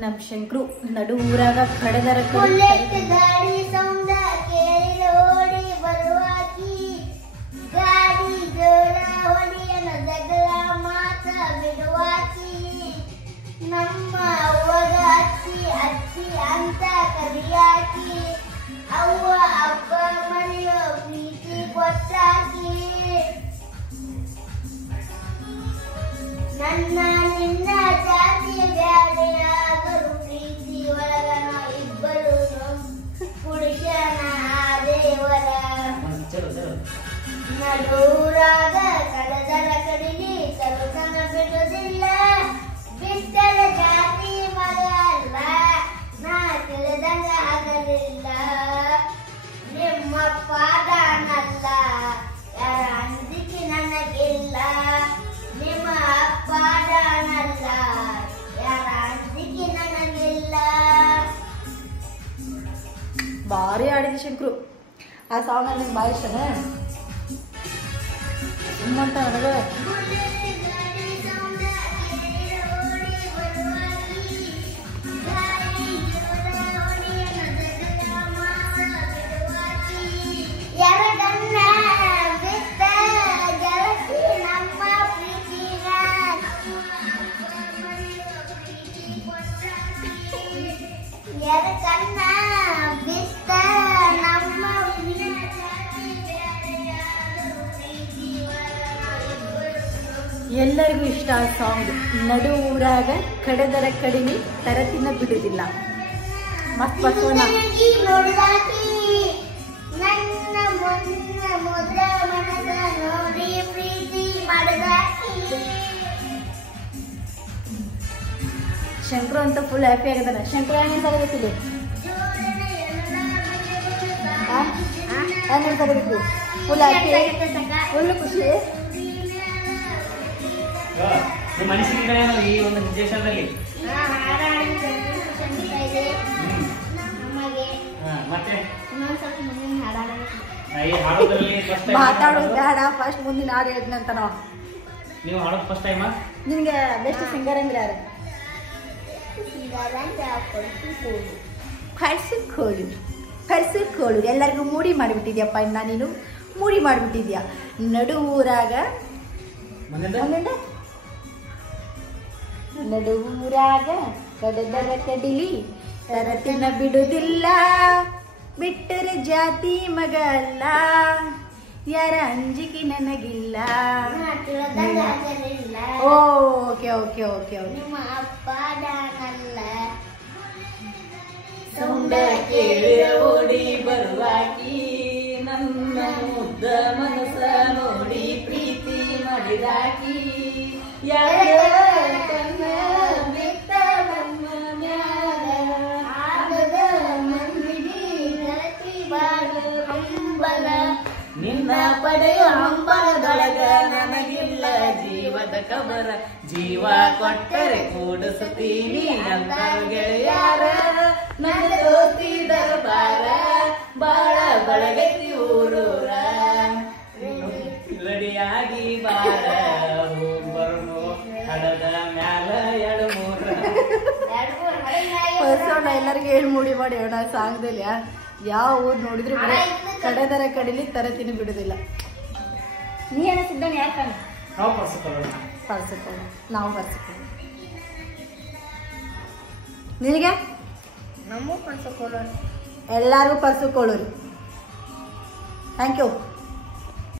ನಮ್ ಶಂಕ್ರು ನಡುವೂರಾಗ ಕಡದರ ಗಾಡಿ ಸೌಂಡ ಕೇಳಿ ಬರುವಾಕಿ ಗಾಡಿ ಜೋರ ಹೊಡಿಯನ ಜಗಳ ಮಾತ ಬಿಡುವಾಕಿ ನಮ್ಮ ಅವ್ವಗ ಅಚ್ಚಿ ಅಚ್ಚಿ ಅಂತ ಕರಿಯಾಕಿ ಅವ್ವ ಅಪ್ಪ ಮನೆಯೋ ಪ್ರೀತಿ ಕೊಟ್ಟಾಕಿ ನನ್ನ ನಿನ್ನ ಜಾತಿ ಬ್ಯಾಡೆಯಾದರು ಪ್ರೀತಿ ಒಳಗ ನಾವಿಬ್ಬರು ಪುರುಷನ ದೇವರ ನಡುರಾಗ ಕಡದರ ಕಡಿಲಿ ತರುತನ ಬಿಡುವುದಿಲ್ಲ ಬಿಟ್ಟರ ಜಾತಿ ಮಗ ಅಲ್ಲ ನಾ ತಿಳಿದಂಗ ಆಗಲಿಲ್ಲ ನಿಮ್ಮ ಪಾದನಲ್ಲ ಯಾರ ಅಂಜಿಕೆ ನನಗಿಲ್ಲ ನಿಮ್ಮ ಪಾದನಲ್ಲ ಯಾರ ಅಂಜಿಕೆ ನನಗಿಲ್ಲ. ಭಾರಿ ಆಡಿದೆ ಶಂಕ್ರು. ಆ ಸಾಂಗ್ ಅಲ್ಲಿ ಭಾಳ ಇಷ್ಟನೇ ಅಂತ ನನಗೆ. ಎಲ್ಲರಿಗೂ ಇಷ್ಟ ಆ ಸಾಂಗ್. ನಡು ಊರಾಗ ಕಡದರ ಕಡಿಮೆ ತರತಿನ ಬಿಡುದಿಲ್ಲ. ಮಸ್ತ್ ಬಸವಣ್ಣ ಶಂಕರು ಅಂತ ಫುಲ್ ಹ್ಯಾಪಿ ಆಗಿದ್ದಾನೆ. ಶಂಕರು ಹೆಂಗ್ ತಗೋಬೇಕಿದೆ ಹೆಂಗ್ ತಗೋಬೇಕು? ಫುಲ್ ಹ್ಯಾಪಿ, ಫುಲ್ ಖುಷಿ. ನಿಮ್ಮ ಮನಸ್ಸಿನ ಈ ಒಂದು ನಿರ್ದೇಶನದಲ್ಲಿ ಮಾತಾಡೋದು ಬೇಡ, ಫಸ್ಟ್ ಮುಂದಿನ ಹಾಡು ಹೇಳಿದ್ನಂತ ನಾವು. ನೀವು ಹಾಡೋದು ಫಸ್ಟ್ ಟೈಮಾ? ನಿನ್ಗೆ ಬೆಸ್ಟ್ ಸಿಂಗರ್ ಅಂದ್ರೆ ಯಾರು? ಕಳ್ಸಿಕೋಳು ಎಲ್ಲರಿಗೂ ಮೂಡಿ ಮಾಡಿಬಿಟ್ಟಿದ್ಯಪ್ಪ. ಇನ್ನ ನೀನು ಮೂಡಿ ಮಾಡಿಬಿಟ್ಟಿದ್ಯಾ. ನಡು ಊರಾಗ ನಡುವೂರಾಗ ಕಡದರ ಕಡಿಲಿ ತರತಿನ ಬಿಡುದಿಲ್ಲ ಬಿಟ್ಟರೆ ಜಾತಿ ಮಗ ಅಲ್ಲ ಯಾರ ಅಂಜಿಕೆ ನನಗಿಲ್ಲ. ಓಕೆ ಓಕೆ ಓಕೆ ನಿಮ್ಮ ಅಪ್ಪನಲ್ಲ ಸೌಂಡ ಕೇಳಿ ಓಡಿ ಬರುವಾಕಿ ನನ್ನ ಮುದ್ದ ಮನಸ ನೋಡಿ ಪ್ರೀತಿ ಮಾಡಿದಾಕಿ ಯಾರ ಕಣ್ಣ ಬಿಟ್ಟ ನಮ್ಮ ಮ್ಯಾಲ ಆಗದ ಮಂದಿಗೆ ಗತಿ ಬಾಳ ಹಂಬಲ ನಿನ್ನ ಪಡೆಯೋ ಹಂಬಲದೊಳಗ ನನಗಿಲ್ಲ ಜೀವದ ಕಬರ ಜೀವ ಕೊಟ್ಟರೆ ಕೂಡಿಸುತ್ತೀನಿ ಅಂತ ಗೆಳೆಯಾರ ನನ್ನ ದೋಸ್ತಿ ದರಬಾರ ಬಾಳ ಬಳಗೈತಿ ಊರೂರ ರೆಡಿಯಾಗಿ ಬಾರ ಬರೋನು ಹಡದ ಮ್ಯಾಲ ಎರಡು ಮೂರ ಎಲ್ಲರಿಗೂ ಹೇಳಿ ಮೂಡಿ ಮಾಡಿ ಹೇಳೋಣ ಸಾಂಗ್ದಲ್ಲಿ. ಯಾವ ಊರು ನೋಡಿದ್ರು ಕಡದರ ಕಡಿಲಿ ತರತಿನ ಬಿಡುದಿಲ್ಲ. ನೀ ಏನಿದ್ದಾನೆ ಯಾಕ ನಾವು ಪರ್ಸಿಕೊಳ್ಳೋಣ ನಾವು ಪರ್ಸಿಕೊಳ್ಳೋಣ. ನಿನಗೆ ನಮ್ಮ ಪರ್ಸಿಕೊಳ್ಳೋಣ ಎಲ್ಲರೂ ಪರ್ಸಿಕೊಳ್ಳೋರಿ. Thank you.